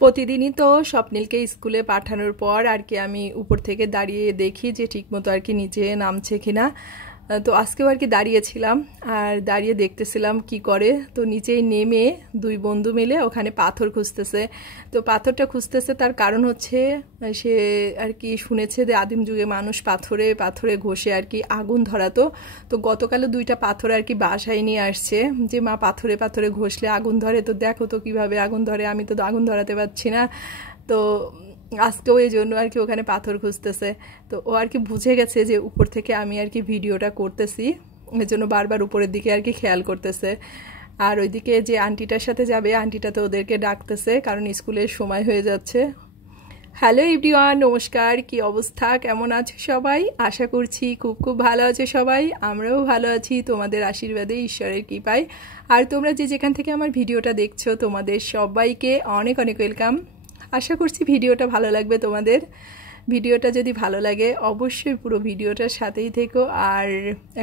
প্রতিদিনই তো স্বপ্নিলকে স্কুলে পাঠানোর পর আর কি আমি উপর থেকে দাঁড়িয়ে দেখি যে ঠিকমতো আর কি নিচে নামছে কিনা। তো আজকেও আর কি দাঁড়িয়েছিলাম আর দাঁড়িয়ে দেখতেছিলাম কি করে। তো নিচেই নেমে দুই বন্ধু মিলে ওখানে পাথর খুঁজতেছে। তো পাথরটা খুঁজতেছে তার কারণ হচ্ছে সে আর কি শুনেছে যে আদিম যুগে মানুষ পাথরে পাথরে ঘষে আর কি আগুন ধরাতো। তো গতকালও দুইটা পাথর আর কি বাসায় নিয়ে আসছে যে মা পাথরে পাথরে ঘষলে আগুন ধরে, তো দেখো তো কিভাবে আগুন ধরে, আমি তো আগুন ধরাতে পারছি না। তো আজকেও এই জন্য আর কি ওখানে পাথর খুঁজতেছে। তো ও আর কি বুঝে গেছে যে উপর থেকে আমি আর কি ভিডিওটা করতেছি, এর জন্য বারবার উপরের দিকে আর কি খেয়াল করতেছে। আর ওইদিকে যে আন্টিটার সাথে যাবে, আন্টিটা তো ওদেরকে ডাকতেছে কারণ স্কুলের সময় হয়ে যাচ্ছে। হ্যালো এভরিওয়ান, নমস্কার, কি অবস্থা, কেমন আছো সবাই? আশা করছি খুব খুব ভালো আছো সবাই। আমরাও ভালো আছি তোমাদের আশীর্বাদে, ঈশ্বরের কৃপায়। আর তোমরা যে যেখান থেকে আমার ভিডিওটা দেখছো তোমাদের সবাইকে অনেক অনেক ওয়েলকাম। আশা করছি ভিডিওটা ভালো লাগবে তোমাদের। ভিডিওটা যদি ভালো লাগে অবশ্যই পুরো ভিডিওটার সাথেই থেকো আর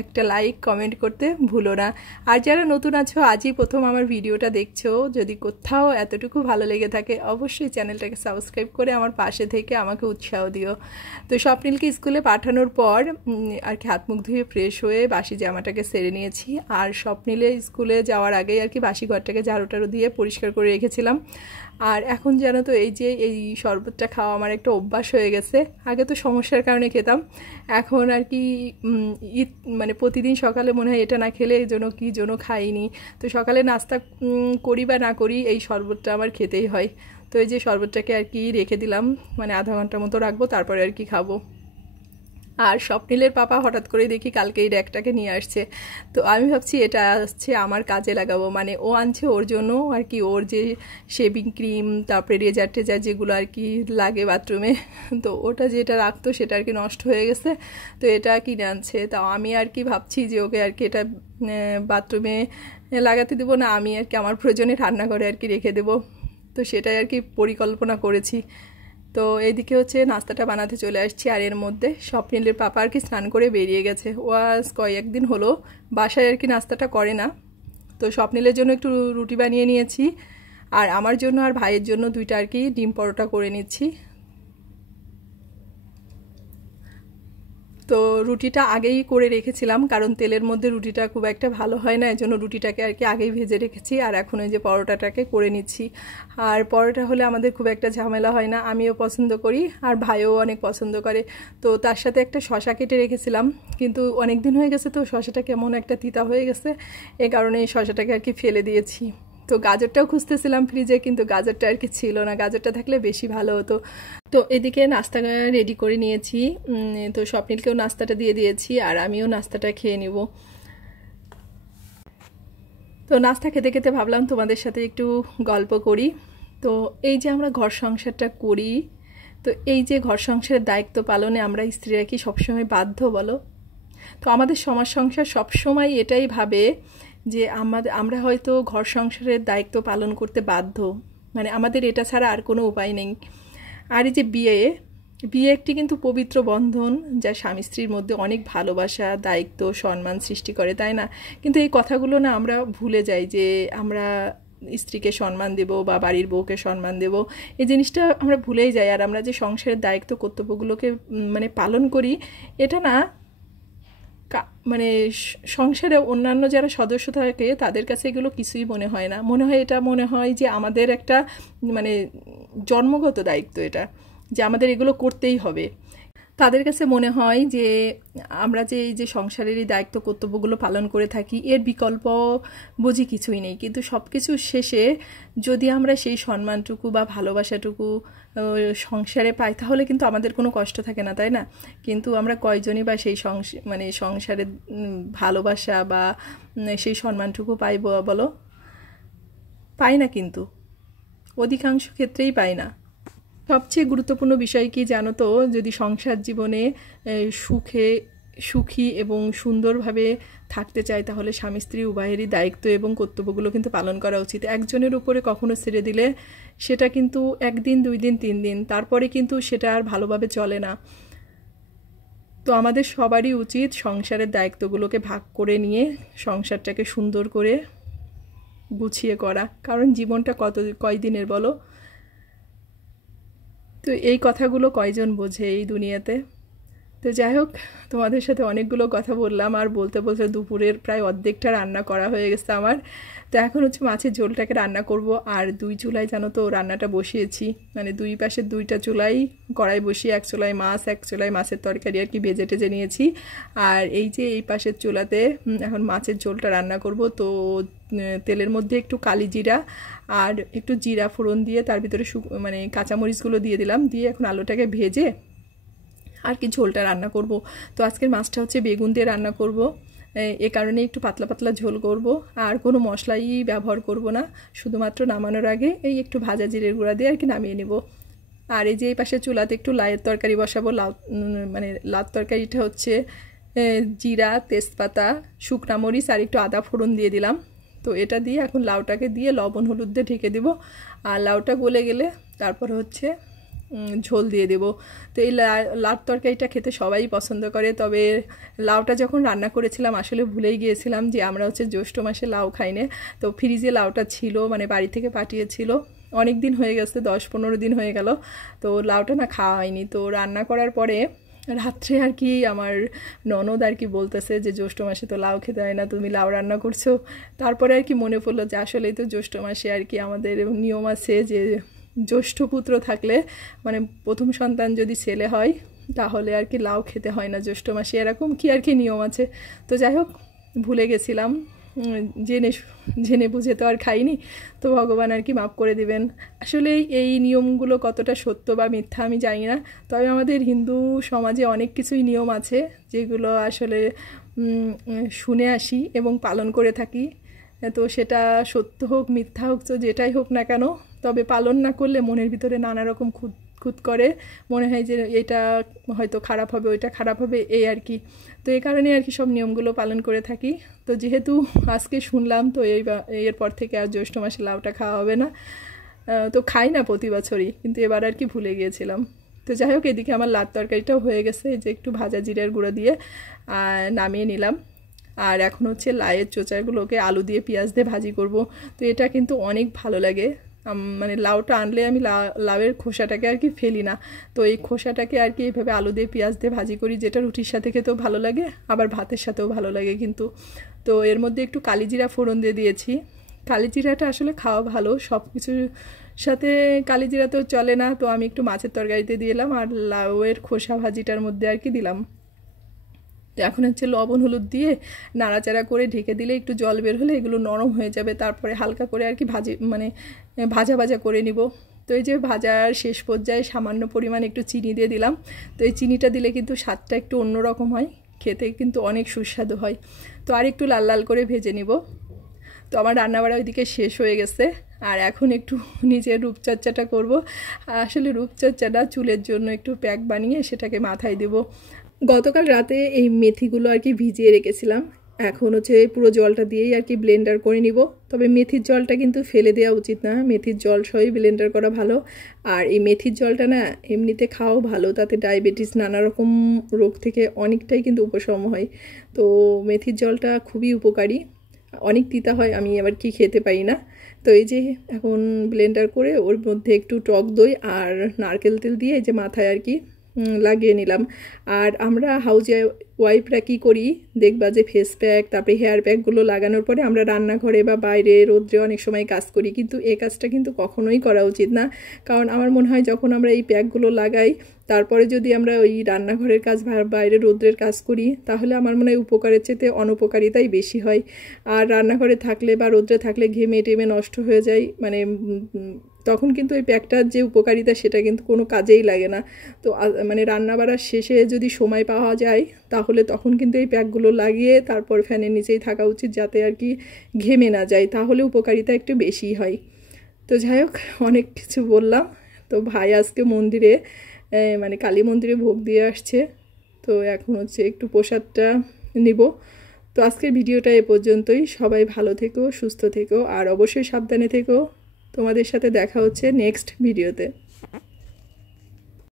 একটা লাইক কমেন্ট করতে ভুলো না। আর যারা নতুন আছো, আজই প্রথম আমার ভিডিওটা দেখছো, যদি কোথাও এতটুকু ভালো লেগে থাকে অবশ্যই চ্যানেলটাকে সাবস্ক্রাইব করে আমার পাশে থেকে আমাকে উৎসাহ দিও। তো স্বপ্নিলকে স্কুলে পাঠানোর পর আর কি হাত মুখ ধুয়ে ফ্রেশ হয়ে বাসি জামাটাকে সেরে নিয়েছি। আর স্বপ্নিলে স্কুলে যাওয়ার আগেই আর কি বাসি ঘরটাকে ঝাড়ু টাড়ু দিয়ে পরিষ্কার করে রেখেছিলাম। আর এখন জানো তো এই শরবতটা খাওয়া আমার একটা অভ্যাস হয়ে গেছে। আগে তো সমস্যার কারণে খেতাম, এখন আর কি মানে প্রতিদিন সকালে মনে হয় এটা না খেলে এই জন্য কী জন্য খাইনি। তো সকালে নাস্তা করি বা না করি এই শরবতটা আমার খেতেই হয়। তো এই যে শরবতটাকে আর কি রেখে দিলাম, মানে আধা ঘন্টার মতো রাখবো, তারপরে আর কি খাবো। আর স্বপ্নিলের পাপা হঠাৎ করে দেখি কালকে এই র্যাকটাকে নিয়ে আসছে। তো আমি ভাবছি এটা আসছে আমার কাজে লাগাবো, মানে ও আনছে ওর জন্য আর কি, ওর যে শেভিং ক্রিম তারপরে রেজার টেজার যেগুলো আর কি লাগে বাথরুমে, তো ওটা যেটা রাখতো সেটা আর কি নষ্ট হয়ে গেছে। তো এটা কিনে আনছে। তা আমি আর কি ভাবছি যে ওকে আর কি এটা বাথরুমে লাগাতে দেবো না, আমি আর কি আমার প্রয়োজনে রান্নাঘরে আর কি রেখে দেবো। তো সেটাই আর কি পরিকল্পনা করেছি। তো এইদিকে হচ্ছে নাস্তাটা বানাতে চলে আসছি। আর এর মধ্যে স্বপ্নিলের পাপা আর কি স্নান করে বেরিয়ে গেছে। ও আজ কয়েকদিন হলো বাসায় আর কি নাস্তাটা করে না। তো স্বপ্নিলের জন্য একটু রুটি বানিয়ে নিয়েছি, আর আমার জন্য আর ভাইয়ের জন্য দুইটা আর কি ডিম পরোটা করে নিচ্ছি। তো রুটিটা আগেই করে রেখেছিলাম কারণ তেলের মধ্যে রুটিটা খুব একটা ভালো হয় না, এজন্য রুটিটাকে আর কি আগেই ভেজে রেখেছি। আর এখন এই যে পরোটাটাকে করে নিচ্ছি। আর পরোটা হলে আমাদের খুব একটা ঝামেলা হয় না, আমিও পছন্দ করি আর ভাইও অনেক পছন্দ করে। তো তার সাথে একটা শশা কেটে রেখেছিলাম, কিন্তু অনেক দিন হয়ে গেছে তো শশাটা কেমন একটা তিতা হয়ে গেছে, এই কারণে এই শশাটাকে আর কি ফেলে দিয়েছি। তো গাজরটাও খুঁজতেছিলাম ফ্রিজে, কিন্তু গাজরটা আর কি ছিল না, গাজরটা থাকলে বেশি ভালো হতো। তো এদিকে নাস্তা রেডি করে নিয়েছি। তো স্বপ্নিলকেও নাস্তাটা দিয়ে দিয়েছি আর আমিও নাস্তাটা খেয়ে নিব। তো নাস্তা খেতে খেতে ভাবলাম তোমাদের সাথে একটু গল্প করি। তো এই যে আমরা ঘর সংসারটা করি, তো এই যে ঘর সংসারের দায়িত্ব পালনে আমরা স্ত্রীরা কি সবসময় বাধ্য বলো? তো আমাদের সমাজ সংসার সবসময় এটাই ভাবে যে আমরা হয়তো ঘর সংসারের দায়িত্ব পালন করতে বাধ্য, মানে আমাদের এটা ছাড়া আর কোনো উপায় নেই। আর এই যে বিয়ে একটি কিন্তু পবিত্র বন্ধন, যা স্বামী স্ত্রীর মধ্যে অনেক ভালোবাসা, দায়িত্ব, সম্মান সৃষ্টি করে, তাই না? কিন্তু এই কথাগুলো না আমরা ভুলে যাই যে আমরা স্ত্রীকে সম্মান দেব বা বাড়ির বউকে সম্মান দেব, এই জিনিসটা আমরা ভুলেই যাই। আর আমরা যে সংসারের দায়িত্ব কর্তব্যগুলোকে মানে পালন করি, এটা না মানে সংসারে অন্যান্য যারা সদস্য থাকে তাদের কাছে এগুলো কিছুই মনে হয় না, এটা মনে হয় যে আমাদের একটা মানে জন্মগত দায়িত্ব, এটা যে আমাদের এগুলো করতেই হবে। তাদের কাছে মনে হয় যে আমরা যে এই যে সংসারের এই দায়িত্ব কর্তব্যগুলো পালন করে থাকি এর বিকল্প বুঝি কিছুই নেই। কিন্তু সব কিছুর শেষে যদি আমরা সেই সম্মানটুকু বা ভালোবাসাটুকু সংসারে পাই তাহলে কিন্তু আমাদের কোনো কষ্ট থাকে না, তাই না? কিন্তু আমরা কয়জনই বা সেই মানে সংসারের ভালোবাসা বা সেই সম্মানটুকু পাই বলো? পাই না, কিন্তু অধিকাংশ ক্ষেত্রেই পাই না। সবচেয়ে গুরুত্বপূর্ণ বিষয় কি জানো তো, যদি সংসার জীবনে সুখী এবং সুন্দরভাবে থাকতে চাই তাহলে স্বামী স্ত্রী উভয়েরই দায়িত্ব এবং কর্তব্যগুলো কিন্তু পালন করা উচিত। একজনের উপরে কখনো ছেড়ে দিলে সেটা কিন্তু একদিন, 2 দিন, 3 দিন, তারপরে কিন্তু সেটা আর ভালোভাবে চলে না। তো আমাদের সবারই উচিত সংসারের দায়িত্বগুলোকে ভাগ করে নিয়ে সংসারটাকে সুন্দর করে গুছিয়ে করা, কারণ জীবনটা কয়দিনের বলো? তো এই কথাগুলো কয়জন বোঝে এই দুনিয়াতে। তো যাই হোক, তোমাদের সাথে অনেকগুলো কথা বললাম, আর বলতে বলতে দুপুরের প্রায় অর্ধেকটা রান্না করা হয়ে গেছে আমার। তো এখন হচ্ছে মাছের ঝোলটাকে রান্না করব, আর 2 চুলায় জানো তো রান্নাটা বসিয়েছি, মানে 2 পাশের 2টা চুলাই কড়াই বসিয়ে, এক চুলায় মাছ, এক চুলায় মাছের তরকারি আর কি ভেজে টেজে নিয়েছি। আর এই যে এই পাশের চুলাতে এখন মাছের ঝোলটা রান্না করব। তো তেলের মধ্যে একটু কালি জিরা আর একটু জিরা ফোড়ন দিয়ে তার ভিতরে মানে কাঁচামরিচগুলো দিয়ে দিলাম, দিয়ে এখন আলুটাকে ভেজে আর কি ঝোলটা রান্না করব। তো আজকের মাছটা হচ্ছে বেগুন দিয়ে রান্না করব, এ কারণে একটু পাতলা পাতলা ঝোল করব, আর কোনো মশলাই ব্যবহার করব না, শুধুমাত্র নামানোর আগে এই একটু ভাজা জিরের গুঁড়া দিয়ে আর কি নামিয়ে নেব। আর এই যে এই পাশে চুলাতে একটু লাউয়ের তরকারি বসাবো। মানে লাউ তরকারিটা হচ্ছে জিরা, তেজপাতা, শুকনা মরিচ আর একটু আদা ফোড়ন দিয়ে দিলাম। তো এটা দিয়ে এখন লাউটাকে দিয়ে লবণ হলুদ দিয়ে ঢেকে দিব, আর লাউটা গলে গেলে তারপর হচ্ছে ঝোল দিয়ে দেব। তো এই লাউর তরকারিটা খেতে সবাই পছন্দ করে, তবে লাউটা যখন রান্না করেছিলাম আসলে ভুলেই গিয়েছিলাম যে আমরা হচ্ছে জ্যৈষ্ঠ মাসে লাউ খাই না। তো ফ্রিজে লাউটা ছিল, মানে বাড়ি থেকে পাঠিয়েছিল, অনেক দিন হয়ে গেছে, 10-15 দিন হয়ে গেল, তো লাউটা না খাওয়া হয়নি। তো রান্না করার পরে রাত্রে আর কি আমার ননদ আর কি বলতেছে যে জ্যৈষ্ঠ মাসে তো লাউ খেতে হয় না, তুমি লাউ রান্না করছো। তারপরে আর কি মনে পড়লো যে আসলেই তো জ্যৈষ্ঠ মাসে আর কি আমাদের নিয়ম আছে যে জ্যৈষ্ঠ পুত্র থাকলে, মানে প্রথম সন্তান যদি ছেলে হয় তাহলে আর কি লাউ খেতে হয় না জ্যৈষ্ঠ মাসে, এরকম কি আর কি নিয়ম আছে। তো যাই হোক, ভুলে গেছিলাম, জেনে জেনে বুঝে তো আর খাইনি, তো ভগবান আর কি মাফ করে দিবেন। আসলে এই নিয়মগুলো কতটা সত্য বা মিথ্যা আমি জানি না, তবে আমাদের হিন্দু সমাজে অনেক কিছুই নিয়ম আছে যেগুলো আসলে শুনে আসি এবং পালন করে থাকি। তো সেটা সত্য হোক মিথ্যা হোক, তো যেটাই হোক না কেন, তবে পালন না করলে মনের ভিতরে নানা রকম খুঁত করে, মনে হয় যে এটা হয়তো খারাপ হবে, ওইটা খারাপ হবে, এই আর কি। তো এই কারণে আর কি সব নিয়মগুলো পালন করে থাকি। তো যেহেতু আজকে শুনলাম, তো এরপর থেকে আর জ্যৈষ্ঠ মাসে লাউটা খাওয়া হবে না। তো খাই না প্রতি বছরই, কিন্তু এবার আর কি ভুলে গিয়েছিলাম। তো যাই হোক, এদিকে আমার লাউ তরকারিটাও হয়ে গেছে, এই যে একটু ভাজা জিরার গুঁড়ো দিয়ে নামিয়ে নিলাম। আর এখন হচ্ছে লাউয়ের চোচাগুলোকে আলু দিয়ে পেঁয়াজ দিয়ে ভাজি করব। তো এটা কিন্তু অনেক ভালো লাগে, মানে লাউটা আনলে আমি লাউয়ের খোসাটাকে আর কি ফেলি না। তো এই খোসাটাকে আর কি এইভাবে আলু দিয়ে পেঁয়াজ দিয়ে ভাজি করি, যেটা রুটির সাথে খেতেও ভালো লাগে, আবার ভাতের সাথেও ভালো লাগে কিন্তু। তো এর মধ্যে একটু কালিজিরা ফোড়ন দিয়ে দিয়েছি। কালিজিরাটা আসলে খাওয়া ভালো, সব কিছুর সাথে কালিজিরা তো চলে না, তো আমি একটু মাছের তরকারিতে দিয়ে এলাম, আর লাউয়ের খোসা ভাজিটার মধ্যে আর কি দিলাম। তো এখন হচ্ছে লবণ হলুদ দিয়ে নাড়াচাড়া করে ঢেকে দিলে একটু জল বের হলে এগুলো নরম হয়ে যাবে, তারপরে হালকা করে আর কি মানে ভাজা ভাজা করে নিব। তো এই যে ভাজার শেষ পর্যায়ে সামান্য পরিমাণ একটু চিনি দিয়ে দিলাম। তো এই চিনিটা দিলে কিন্তু স্বাদটা একটু অন্যরকম হয়, খেতে কিন্তু অনেক সুস্বাদু হয়। তো আর একটু লাল লাল করে ভেজে নিব। তো আমার রান্নাবাড়া ওইদিকে শেষ হয়ে গেছে, আর এখন একটু নিজের রূপচর্চাটা করব। আসলে রূপচর্চাটা চুলের জন্য একটু প্যাক বানিয়ে সেটাকে মাথায় দেব। গতকাল রাতে এই মেথিগুলো আর কি ভিজিয়ে রেখেছিলাম, এখন হচ্ছে পুরো জলটা দিয়েই আর কি ব্লেন্ডার করে নিব। তবে মেথির জলটা কিন্তু ফেলে দেওয়া উচিত না, মেথির জল সহই ব্লেন্ডার করা ভালো। আর এই মেথির জলটা না এমনিতে খাওয়াও ভালো, তাতে ডায়াবেটিস নানা রকম রোগ থেকে অনেকটাই কিন্তু উপশম হয়। তো মেথির জলটা খুবই উপকারী, অনেক তিতা হয়, আমি আবার কি খেতে পারি না। তো এই যে এখন ব্লেন্ডার করে ওর মধ্যে একটু টক দই আর নারকেল তেল দিয়ে এই যে মাথায় আর কি লাগিয়ে নিলাম। আর আমরা হাউস ওয়াইফরা কী করি দেখবা যে ফেস প্যাক তারপরে হেয়ার প্যাকগুলো লাগানোর পরে আমরা রান্নাঘরে বা বাইরে রোদ্রে অনেক সময় কাজ করি, কিন্তু এই কাজটা কিন্তু কখনোই করা উচিত না। কারণ আমার মনে হয় যখন আমরা এই প্যাকগুলো লাগাই তারপরে যদি আমরা ওই রান্নাঘরের কাজ বাইরে রোদ্রের কাজ করি, তাহলে আমার মনে হয় উপকারের চেয়ে অনুপকারিতাই বেশি হয়। আর রান্নাঘরে থাকলে বা রোদ্রে থাকলে ঘেমে টেমে নষ্ট হয়ে যায়, মানে তখন কিন্তু এই প্যাকটার যে উপকারিতা সেটা কিন্তু কোনো কাজেই লাগে না। তো মানে রান্না বাড়ার শেষে যদি সময় পাওয়া যায় তাহলে তখন কিন্তু এই প্যাকগুলো লাগিয়ে তারপর ফ্যানের নিচেই থাকা উচিত, যাতে আর কি ঘেমে না যায়, তাহলে উপকারিতা একটু বেশি হয়। তো যাই হোক, অনেক কিছু বললাম। তো ভাই আজকে মন্দিরে মানে কালী মন্দিরে ভোগ দিয়ে আসছে, তো এখন হচ্ছে একটু প্রসাদটা নিব। তো আজকের ভিডিওটা এ পর্যন্তই। সবাই ভালো থেকো, সুস্থ থেকো, আর অবশ্যই সাবধানে থেকো। তোমাদের সাথে দেখা হচ্ছে নেক্সট ভিডিওতে।